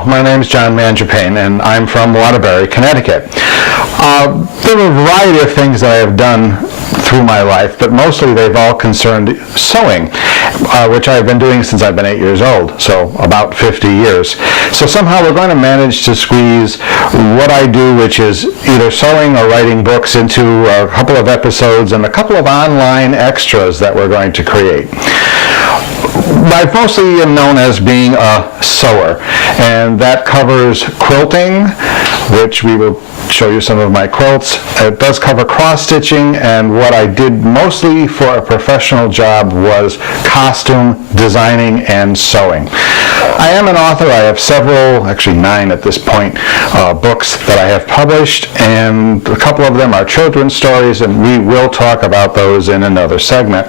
Hello, my name is John Mangiapane, and I'm from Waterbury, Connecticut. There are a variety of things that I have done through my life, but mostly they've all concerned sewing, which I've been doing since I've been 8 years old, so about 50 years. So somehow we're going to manage to squeeze what I do, which is either sewing or writing books, into a couple of episodes and a couple of online extras that we're going to create. I mostly am known as being a sewer, and that covers quilting, which we will show you some of my quilts. It does cover cross-stitching, and what I did mostly for a professional job was costume designing and sewing. I am an author. I have several, actually 9 at this point, books that I have published, and a couple of them are children's stories, and we will talk about those in another segment.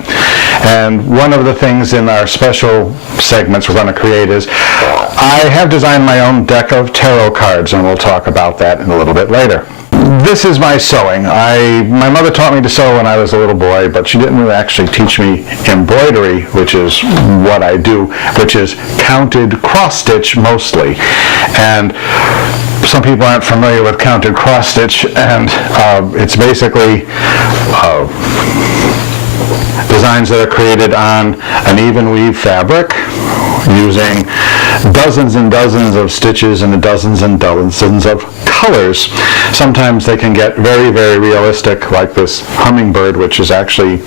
And one of the things in our special segments we're going to create is I have designed my own deck of tarot cards, and we'll talk about that in a little bit later. This is my sewing. My mother taught me to sew when I was a little boy, but she didn't really actually teach me embroidery, which is what I do, which is counted cross-stitch mostly. And some people aren't familiar with counted cross-stitch, and it's basically designs that are created on an even weave fabric using dozens and dozens of stitches and dozens of colors. Sometimes they can get very, very realistic, like this hummingbird, which is actually,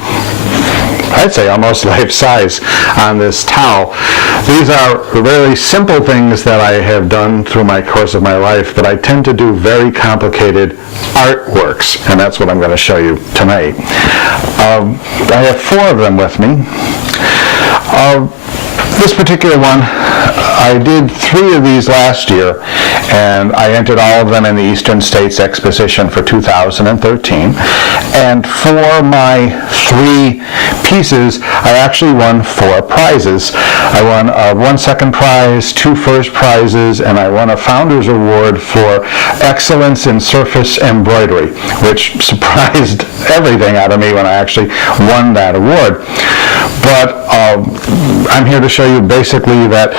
I'd say, almost life-size on this towel. These are very simple things that I have done through my course of my life, but I tend to do very complicated artworks, and that's what I'm going to show you tonight. I have 4 of them with me. This particular one, I did 3 of these last year, and I entered all of them in the Eastern States Exposition for 2013. And for my 3 pieces, I actually won 4 prizes. I won 1 second prize, 2 first prizes, and I won a Founder's Award for Excellence in Surface Embroidery, which surprised everything out of me when I actually won that award. But I'm here to show you basically that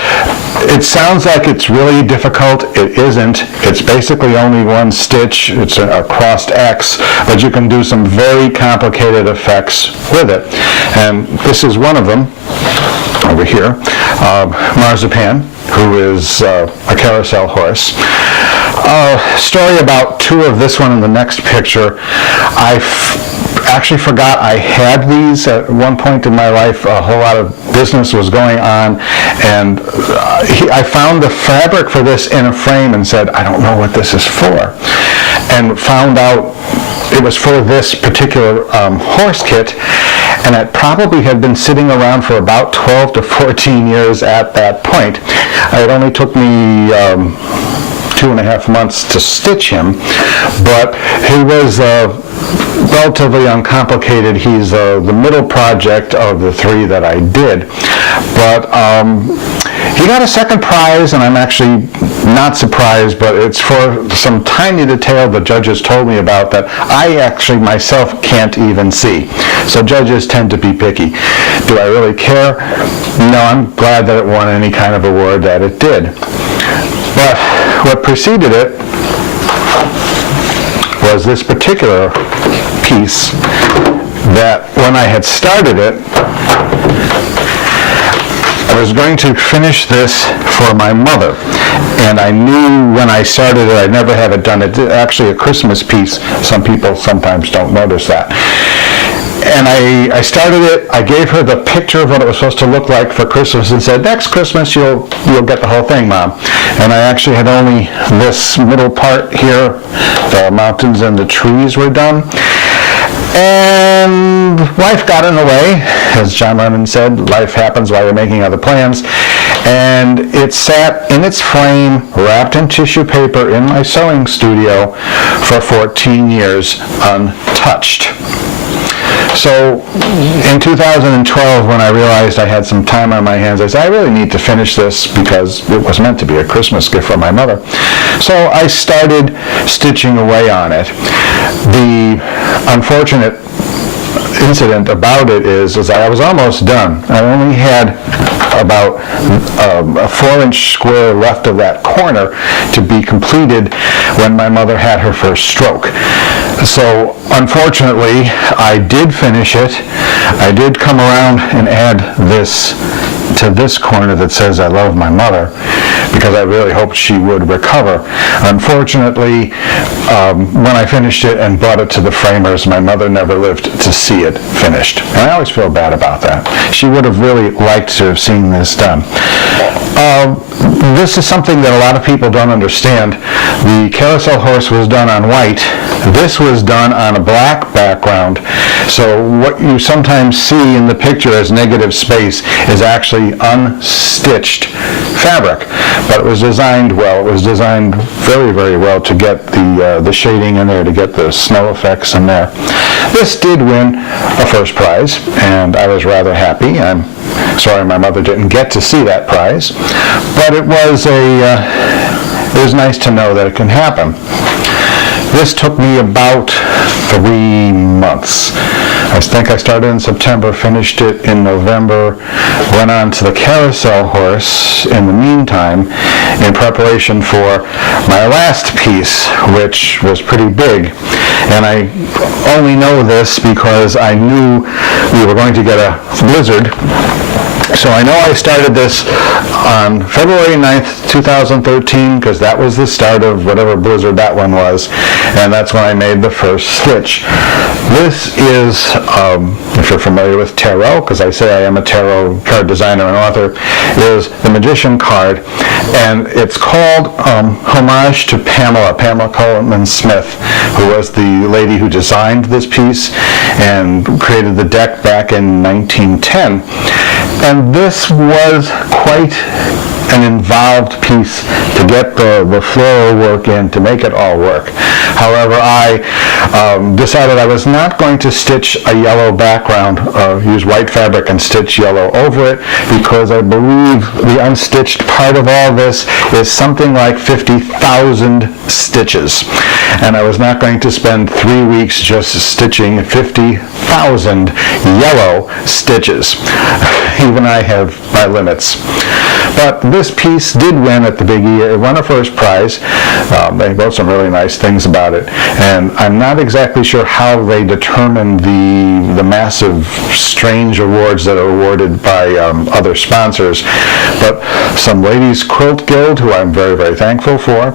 it sounds like it's really difficult. It isn't. It's basically only 1 stitch. It's a crossed X, but you can do some very complicated effects with it. And this is one of them over here, Marzipan, who is a carousel horse. Story about 2 of this one in the next picture. I actually forgot I had these at one point in my life. A whole lot of business was going on, and I found the fabric for this in a frame and said, I don't know what this is for, and found out it was for this particular horse kit, and it probably had been sitting around for about 12 to 14 years at that point. It only took me 2.5 months to stitch him, but he was relatively uncomplicated. He's the middle project of the 3 that I did. But he got a second prize, and I'm actually not surprised, but it's for some tiny detail the judges told me about that I actually myself can't even see. So judges tend to be picky. Do I really care? No, I'm glad that it won any kind of award that it did. But what preceded it was this particular piece that when I had started it, I was going to finish this for my mother. And I knew when I started it, I'd never have it done. It's actually a Christmas piece. Some people sometimes don't notice that. And I started it. I gave her the picture of what it was supposed to look like for Christmas and said, next Christmas you'll get the whole thing, Mom. And I actually had only this middle part here. The mountains and the trees were done. And life got in the way. As John Lennon said, life happens while you're making other plans. And it sat in its frame, wrapped in tissue paper in my sewing studio for 14 years untouched. So in 2012, when I realized I had some time on my hands, I said, I really need to finish this because it was meant to be a Christmas gift for my mother. So I started stitching away on it. The unfortunate incident about it is I was almost done. I only had about a 4-inch square left of that corner to be completed when my mother had her first stroke. So unfortunately, I did finish it. I did come around and add this to this corner that says I love my mother, because I really hoped she would recover. Unfortunately, when I finished it and brought it to the framers, my mother never lived to see it finished. And I always feel bad about that. She would have really liked to have seen this done. This is something that a lot of people don't understand. The carousel horse was done on white. This was done on a black background. So what you sometimes see in the picture as negative space is actually unstitched fabric. But it was designed well. It was designed very, very well to get the shading in there, to get the snow effects in there. This did win a first prize, and I was rather happy. I'm sorry my mother didn't get to see that prize, but it was nice to know that it can happen. This took me about 3 months. I think I started in September, finished it in November, went on to the carousel horse in the meantime in preparation for my last piece, which was pretty big. And I only know this because I knew we were going to get a blizzard. So I know I started this on February 9th, 2013, because that was the start of whatever blizzard that one was, and that's when I made the first stitch. This is, if you're familiar with tarot, because I say I am a tarot card designer and author, is the Magician card, and it's called Homage to Pamela Coleman Smith, who was the lady who designed this piece and created the deck back in 1910. And this was quite an involved piece to get the floral work in, to make it all work. However, I decided I was not going to stitch a yellow background, use white fabric and stitch yellow over it, because I believe the unstitched part of all this is something like 50,000 stitches. And I was not going to spend 3 weeks just stitching 50,000 yellow stitches. Even I have my limits. But this piece did win at the Big E. It won a first prize. They wrote some really nice things about it. And I'm not exactly sure how they determined the massive, strange awards that are awarded by other sponsors. But some ladies' quilt guild, who I'm very, very thankful for,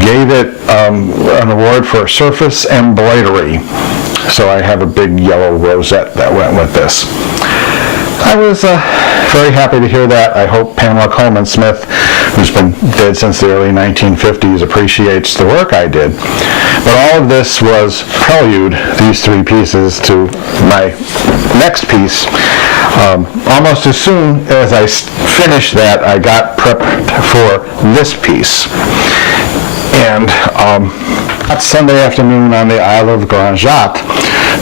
gave it an award for surface embroidery. So I have a big yellow rosette that went with this. I was very happy to hear that. I hope Pamela Coleman Smith, who's been dead since the early 1950s, appreciates the work I did. But all of this was prelude, these 3 pieces, to my next piece. Almost as soon as I finished that, I got prepped for this piece. And that Sunday afternoon on the Isle of Grand Jatte,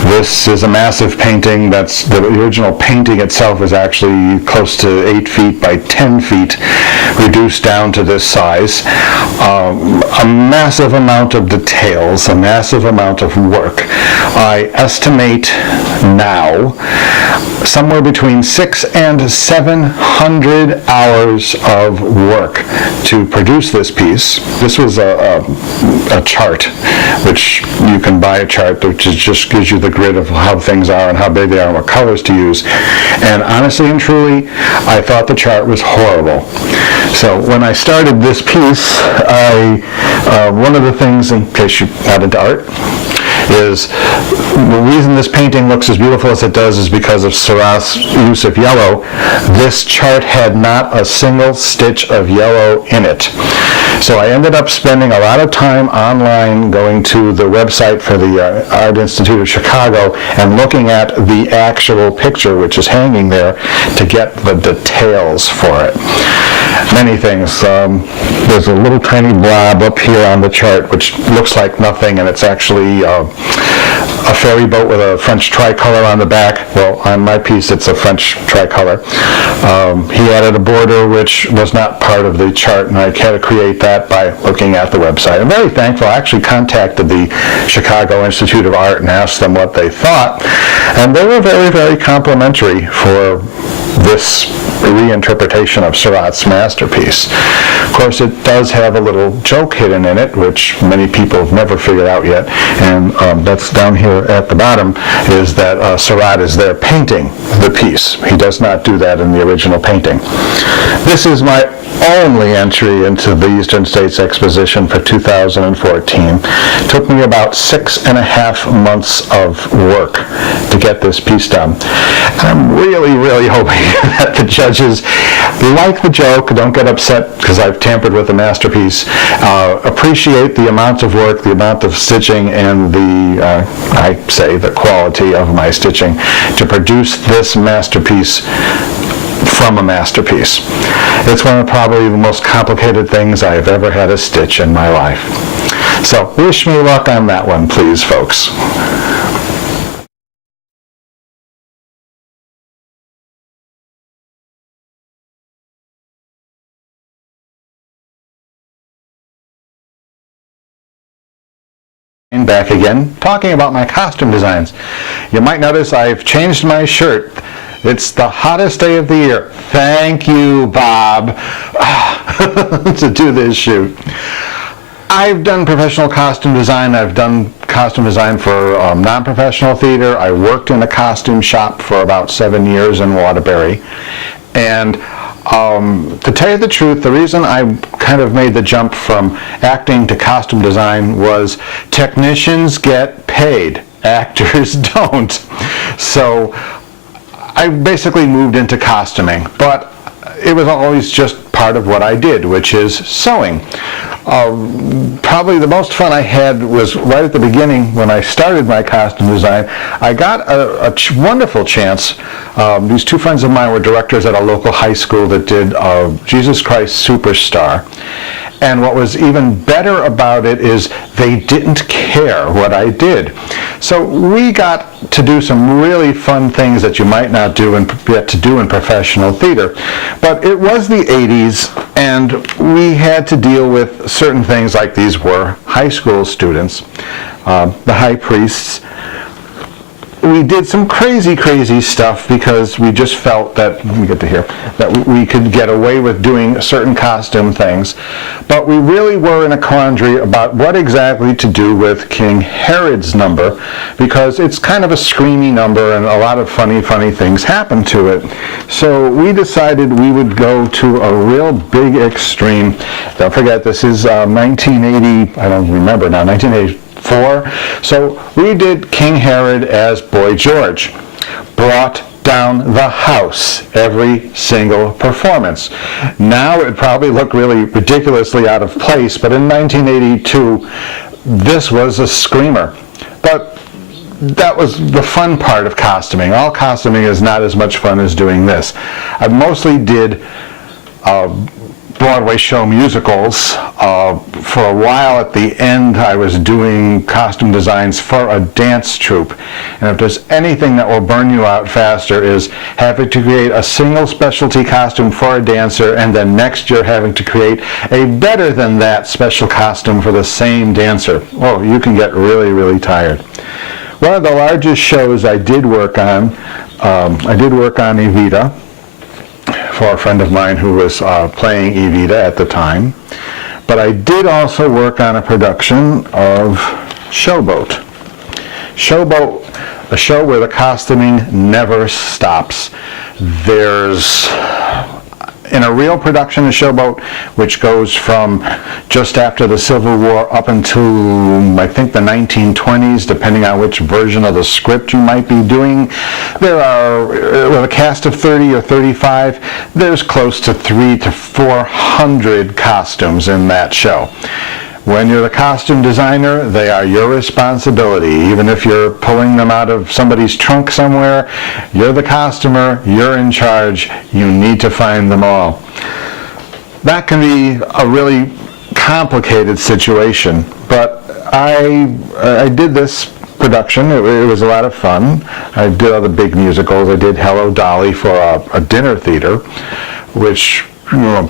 this is a massive painting. That's the original painting itself is actually close to 8 feet by 10 feet, reduced down to this size. A massive amount of details, a massive amount of work. I estimate now somewhere between 600 and 700 hours of work to produce this piece. This was a chart, which you can buy a chart that just gives you the grid of how things are and how big they are and what colors to use. And honestly and truly, I thought the chart was horrible. So when I started this piece, one of the things, in case you're not into art, is the reason this painting looks as beautiful as it does is because of Seurat's use of yellow. This chart had not a single stitch of yellow in it. So I ended up spending a lot of time online, going to the website for the Art Institute of Chicago and looking at the actual picture, which is hanging there, to get the details for it. many things. There's a little tiny blob up here on the chart which looks like nothing, and it's actually a ferry boat with a French tricolor on the back. Well, on my piece it's a French tricolor. He added a border which was not part of the chart, and I had to create that by looking at the website. I'm very thankful. I actually contacted the Chicago Institute of Art and asked them what they thought, and they were very, very complimentary for this reinterpretation of Seurat's masterpiece. Of course, it does have a little joke hidden in it, which many people have never figured out yet, and that's down here at the bottom, is that Seurat is there painting the piece. He does not do that in the original painting. This is my only entry into the Eastern States Exposition for 2014. Took me about 6.5 months of work to get this piece done. And I'm really, really hoping that the judges like the joke, don't get upset because I've tampered with the masterpiece, appreciate the amount of work, the amount of stitching, and the quality of my stitching to produce this masterpiece from a masterpiece. It's one of probably the most complicated things I've ever had to stitch in my life. So wish me luck on that one, please, folks. Back again, talking about my costume designs. You might notice I've changed my shirt. It's the hottest day of the year. Thank you, Bob, to do this shoot. I've done professional costume design. I've done costume design for non-professional theater. I worked in a costume shop for about 7 years in Waterbury. And to tell you the truth, the reason I kind of made the jump from acting to costume design was technicians get paid, actors don't. So I basically moved into costuming, but it was always just part of what I did, which is sewing. Probably the most fun I had was right at the beginning when I started my costume design. I got a wonderful chance. These two friends of mine were directors at a local high school that did Jesus Christ Superstar. And what was even better about it is they didn't care what I did. So we got to do some really fun things that you might not get to do in professional theater. But it was the 80s, and we had to deal with certain things like these were high school students, the high priests. We did some crazy, crazy stuff because we just felt that, that we could get away with doing certain costume things. But we really were in a quandary about what exactly to do with King Herod's number, because it's kind of a screamy number and a lot of funny, funny things happen to it. So we decided we would go to a real big extreme. Don't forget, this is 1980, I don't remember now, 1984. So we did King Herod as Boy George. Brought down the house every single performance. Now it would probably look really ridiculously out of place, but in 1982 this was a screamer. But that was the fun part of costuming. All costuming is not as much fun as doing this. I mostly did Broadway show musicals. For a while at the end I was doing costume designs for a dance troupe. And if there's anything that will burn you out faster is having to create a single specialty costume for a dancer and then next year having to create a better than that special costume for the same dancer. Oh, you can get really, really tired. One of the largest shows I did work on, Evita, for a friend of mine who was playing Evita at the time. But I did also work on a production of Showboat. Showboat, a show where the costuming never stops. There's, in a real production of Showboat, which goes from just after the Civil War up until, I think, the 1920s, depending on which version of the script you might be doing. There are, with a cast of 30 or 35, there's close to 300 to 400 costumes in that show. When you're the costume designer, they are your responsibility. Even if you're pulling them out of somebody's trunk somewhere, you're the costumer, you're in charge, you need to find them all. that can be a really complicated situation, but I did this production. It was a lot of fun. I did other big musicals. I did Hello, Dolly for a dinner theater, which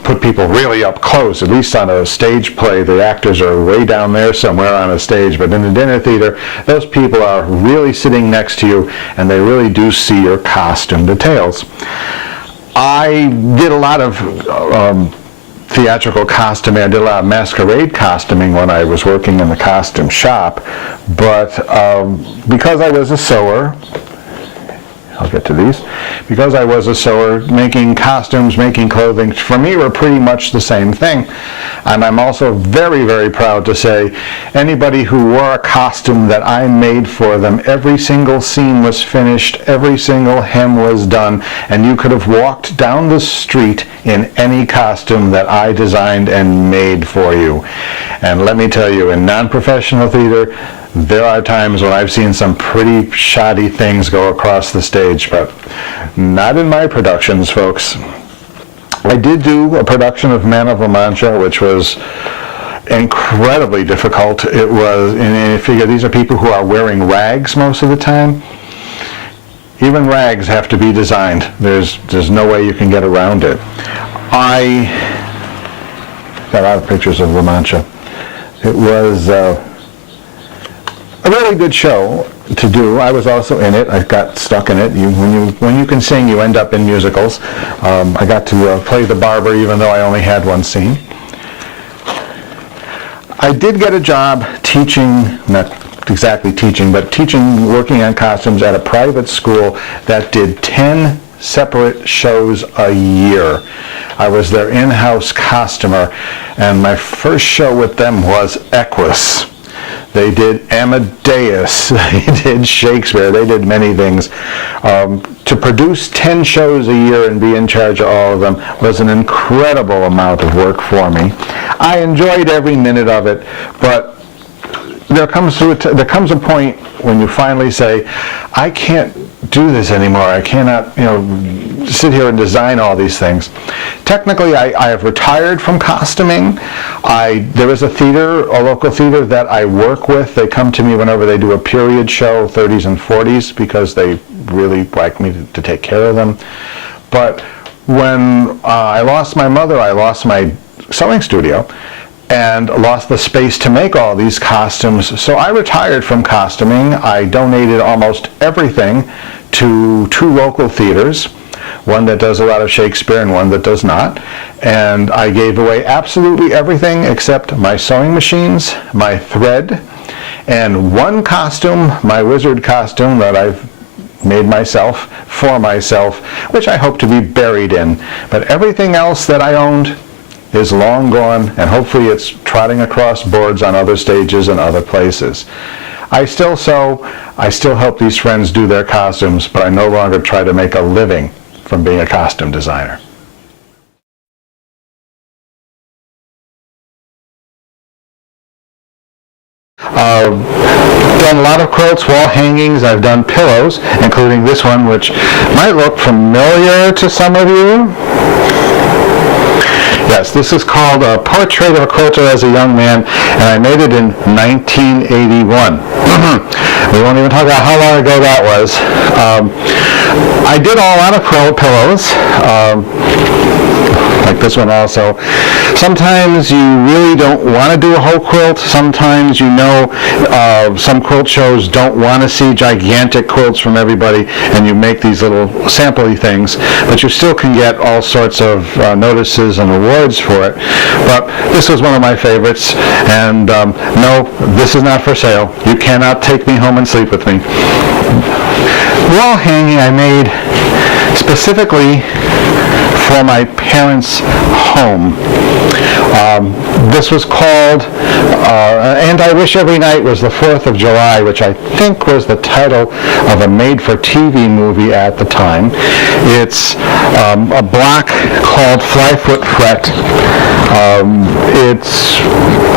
put people really up close. At least on a stage play, the actors are way down there somewhere on a stage, but in the dinner theater, those people are really sitting next to you, and they really do see your costume details. I did a lot of theatrical costuming. I did a lot of masquerade costuming when I was working in the costume shop, but because I was a sewer, I'll get to these, because I was a sewer, making costumes, making clothing, for me were pretty much the same thing. And I'm also very, very proud to say anybody who wore a costume that I made for them, every single scene was finished, every single hem was done, and you could have walked down the street in any costume that I designed and made for you. And let me tell you, in non-professional theater, there are times when I've seen some pretty shoddy things go across the stage, but not in my productions, folks. I did do a production of Man of La Mancha, which was incredibly difficult. It was, and you figure these are people who are wearing rags most of the time. Even rags have to be designed. There's no way you can get around it. I got a lot of pictures of La Mancha. It was a really good show to do. I was also in it. I got stuck in it. When you can sing, you end up in musicals. I got to play the barber, even though I only had one scene. I did get a job teaching, not exactly teaching, but teaching, working on costumes at a private school that did 10 separate shows a year. I was their in-house costumer, and my first show with them was Equus. They did Amadeus, they did Shakespeare, they did many things. To produce 10 shows a year and be in charge of all of them was an incredible amount of work for me. I enjoyed every minute of it, but there comes a point when you finally say, I can't do this anymore. I cannot, sit here and design all these things. Technically, I have retired from costuming. There is a local theater that I work with. They come to me whenever they do a period show, 30s and 40s, because they really like me to take care of them. But when I lost my mother, I lost my sewing studio and lost the space to make all these costumes. So I retired from costuming. I donated almost everything to 2 local theaters, one that does a lot of Shakespeare and one that does not. And I gave away absolutely everything except my sewing machines, my thread, and one costume, my wizard costume that I've made myself, for myself, which I hope to be buried in. But everything else that I owned is long gone, and hopefully it's trotting across boards on other stages and other places. I still sew, I still help these friends do their costumes, but I no longer try to make a living from being a costume designer. Done a lot of quilts, wall hangings, I've done pillows, including this one, which might look familiar to some of you. Yes, this is called A Portrait of a Quilter as a Young Man, and I made it in 1981. We won't even talk about how long ago that was. I did a lot of quilt pillows, like this one also. Sometimes you really don't want to do a whole quilt. Sometimes some quilt shows don't want to see gigantic quilts from everybody, and you make these little sample-y things, but you still can get all sorts of notices and awards for it. But this was one of my favorites, and no, this is not for sale. You cannot take me home and sleep with me. Wall hanging I made specifically for my parents' home. This was called And I Wish Every Night was the 4th of July, which I think was the title of a made-for-TV movie at the time. It's a block called Flyfoot Fret, It's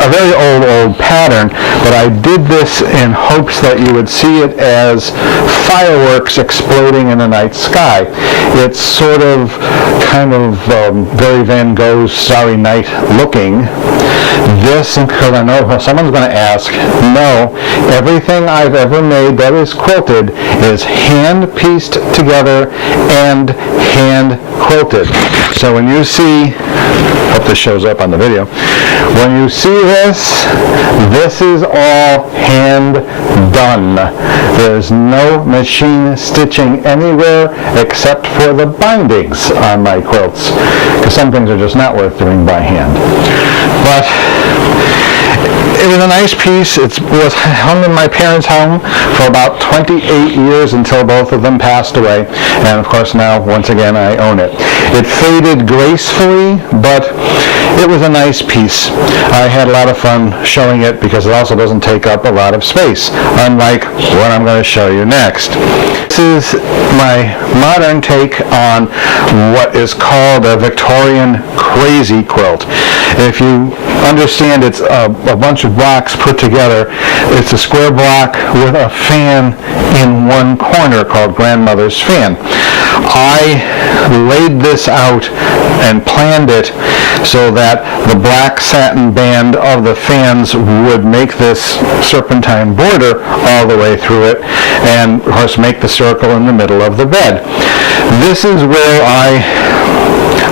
a very old pattern, but I did this in hopes that you would see it as fireworks exploding in the night sky. It's sort of kind of very Van Gogh's Starry Night looking. This, because I know someone's going to ask, no, everything I've ever made that is quilted is hand-pieced together and hand-quilted. So when you see, hope this shows up on the video, when you see this, this is all hand done. There's no machine stitching anywhere except for the bindings on my quilts, because some things are just not worth doing by hand. But it was a nice piece. It was hung in my parents' home for about 28 years until both of them passed away. And of course now, once again, I own it. It faded gracefully, but it was a nice piece. I had a lot of fun showing it because it also doesn't take up a lot of space, unlike what I'm going to show you next. This is my modern take on what is called a Victorian crazy quilt. If you understand, it's a bunch of blocks put together. It's a square block with a fan in one corner called Grandmother's Fan. I laid this out and planned it so that the black satin band of the fans would make this serpentine border all the way through it, and of course make the circle in the middle of the bed. This is where I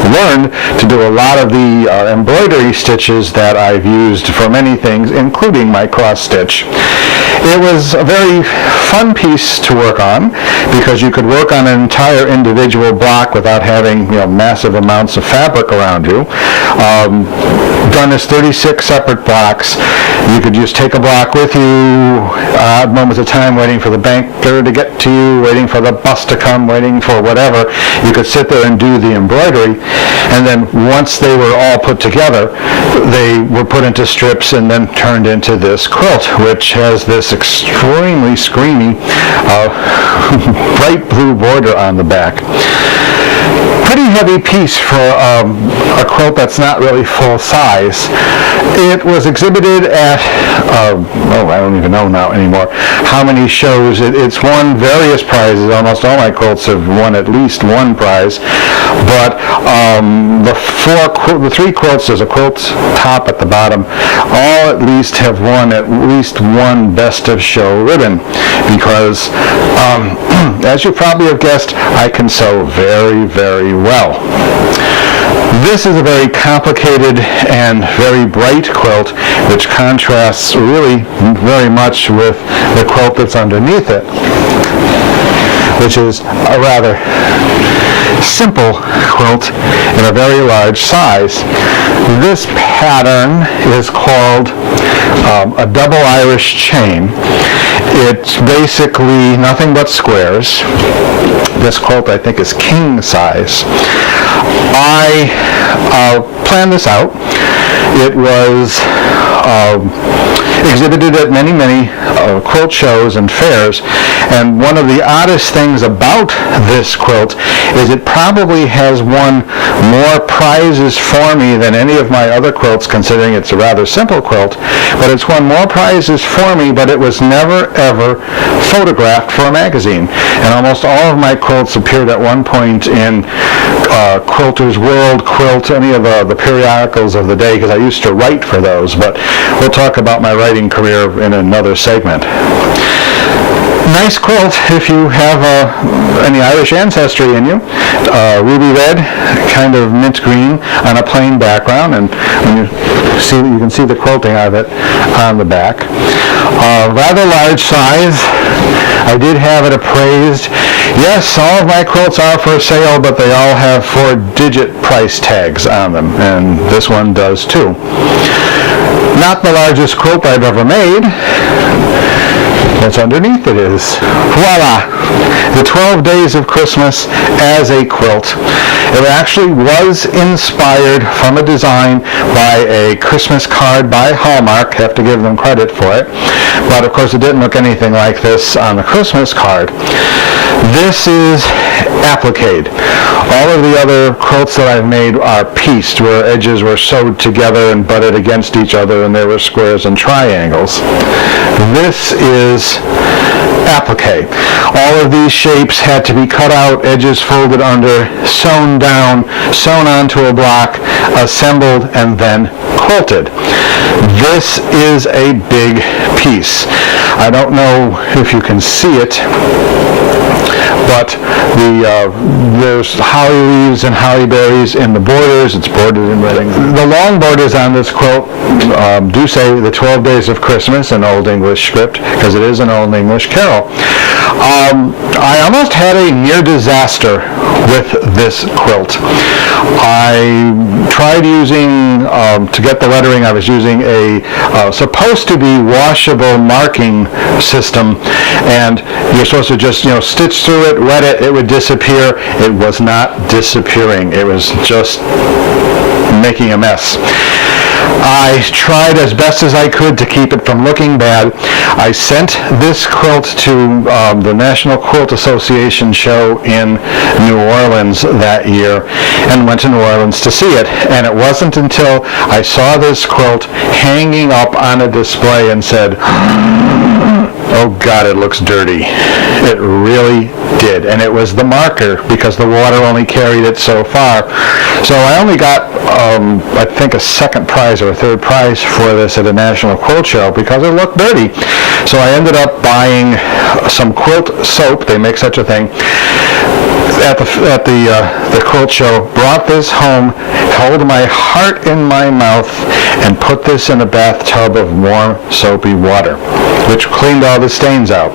learned to do a lot of the embroidery stitches that I've used for many things, including my cross stitch. It was a very fun piece to work on because you could work on an entire individual block without having massive amounts of fabric around you. Done as 36 separate blocks. You could just take a block with you, odd moments of time, waiting for the banker to get to you, waiting for the bus to come, waiting for whatever. You could sit there and do the embroidery, and then once they were all put together, they were put into strips and then turned into this quilt, which has this extremely screamy bright blue border on the back. Pretty heavy piece for a quilt that's not really full size. It was exhibited at, I don't even know now anymore how many shows. It's won various prizes. Almost all my quilts have won at least one prize. But the three quilts, there's a quilt top at the bottom, all at least have won at least one Best of Show ribbon because, as you probably have guessed, I can sew very, very well. This is a very complicated and very bright quilt, which contrasts really very much with the quilt that's underneath it, which is a rather simple quilt in a very large size. This pattern is called a double Irish chain. It's basically nothing but squares. This quilt, I think, is king size. I planned this out. It was exhibited at many quilt shows and fairs, and one of the oddest things about this quilt is it probably has won more prizes for me than any of my other quilts, considering it's a rather simple quilt, but it's won more prizes for me, but it was never ever photographed for a magazine. And almost all of my quilts appeared at one point in Quilter's World, Quilt, any of the periodicals of the day, because I used to write for those, but we'll talk about my writing career in another segment. Nice quilt if you have any Irish ancestry in you. Ruby red, kind of mint green on a plain background, and when you can see the quilting of it on the back. Rather large size. I did have it appraised. Yes, all of my quilts are for sale, but they all have 4-digit price tags on them, and this one does too. Not the largest quilt I've ever made. What's underneath it is, voila, the 12 Days of Christmas as a quilt. It actually was inspired from a design by a Christmas card by Hallmark. Have to give them credit for it. But of course it didn't look anything like this on the Christmas card. This is appliqued. All of the other quilts that I've made are pieced, where edges were sewed together and butted against each other, and there were squares and triangles. This is applique. All of these shapes had to be cut out, edges folded under, sewn down, sewn onto a block, assembled, and then quilted. This is a big piece. I don't know if you can see it, but there's holly leaves and holly berries in the borders. It's bordered in red. The long borders on this quilt do say the 12 Days of Christmas in Old English script, because it is an Old English carol. I almost had a near disaster with this quilt. I tried using, to get the lettering, I was using a supposed to be washable marking system, and you're supposed to just, stitch through it, wet it, it would disappear. It was not disappearing. It was just making a mess. I tried as best as I could to keep it from looking bad. I sent this quilt to the National Quilt Association show in New Orleans that year, and went to New Orleans to see it. And it wasn't until I saw this quilt hanging up on a display and said, "Oh God, it looks dirty." It really did. And it was the marker, because the water only carried it so far. So I only got, I think, a second prize or a third prize for this at a national quilt show, because it looked dirty. So I ended up buying some quilt soap. They make such a thing. At the quilt show, brought this home, held my heart in my mouth, and put this in a bathtub of warm, soapy water, which cleaned all the stains out.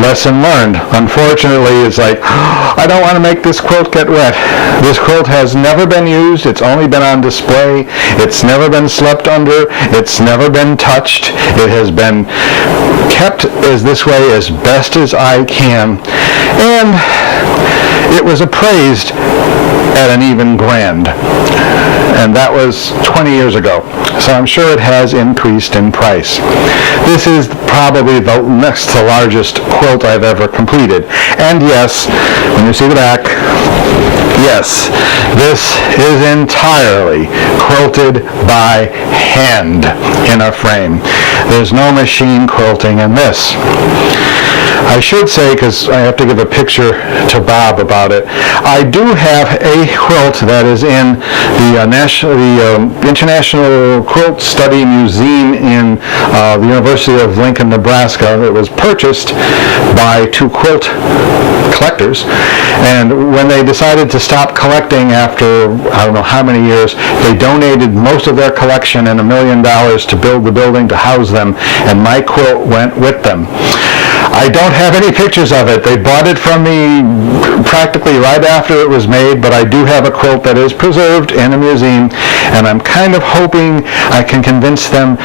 Lesson learned. Unfortunately, it's like, I don't want to make this quilt get wet. This quilt has never been used. It's only been on display. It's never been slept under. It's never been touched. It has been kept as this way as best as I can. And it was appraised at an even grand. And that was 20 years ago. So I'm sure it has increased in price. This is probably the next to largest quilt I've ever completed. And yes, when you see the back, yes, this is entirely quilted by hand in a frame. There's no machine quilting in this. I should say, because I have to give a picture to Bob about it, I do have a quilt that is in the International Quilt Study Museum in the University of Lincoln, Nebraska. It was purchased by two quilt collectors, and when they decided to stop collecting after I don't know how many years, they donated most of their collection and $1 million to build the building to house them, and my quilt went with them. I don't have any pictures of it. They bought it from me practically right after it was made, but I do have a quilt that is preserved in a museum, and I'm kind of hoping I can convince them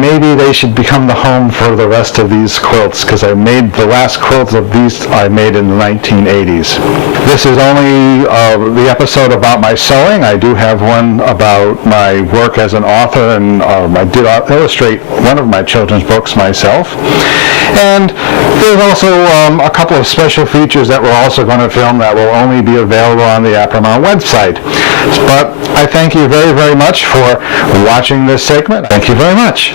maybe they should become the home for the rest of these quilts, because I made the last quilt of these I made in the 1980s. This is only the episode about my sewing. I do have one about my work as an author, and I did illustrate one of my children's books myself. And there's also a couple of special features that we're also going to film that will only be available on the Apramount website. But I thank you very, very much for watching this segment. Thank you very much.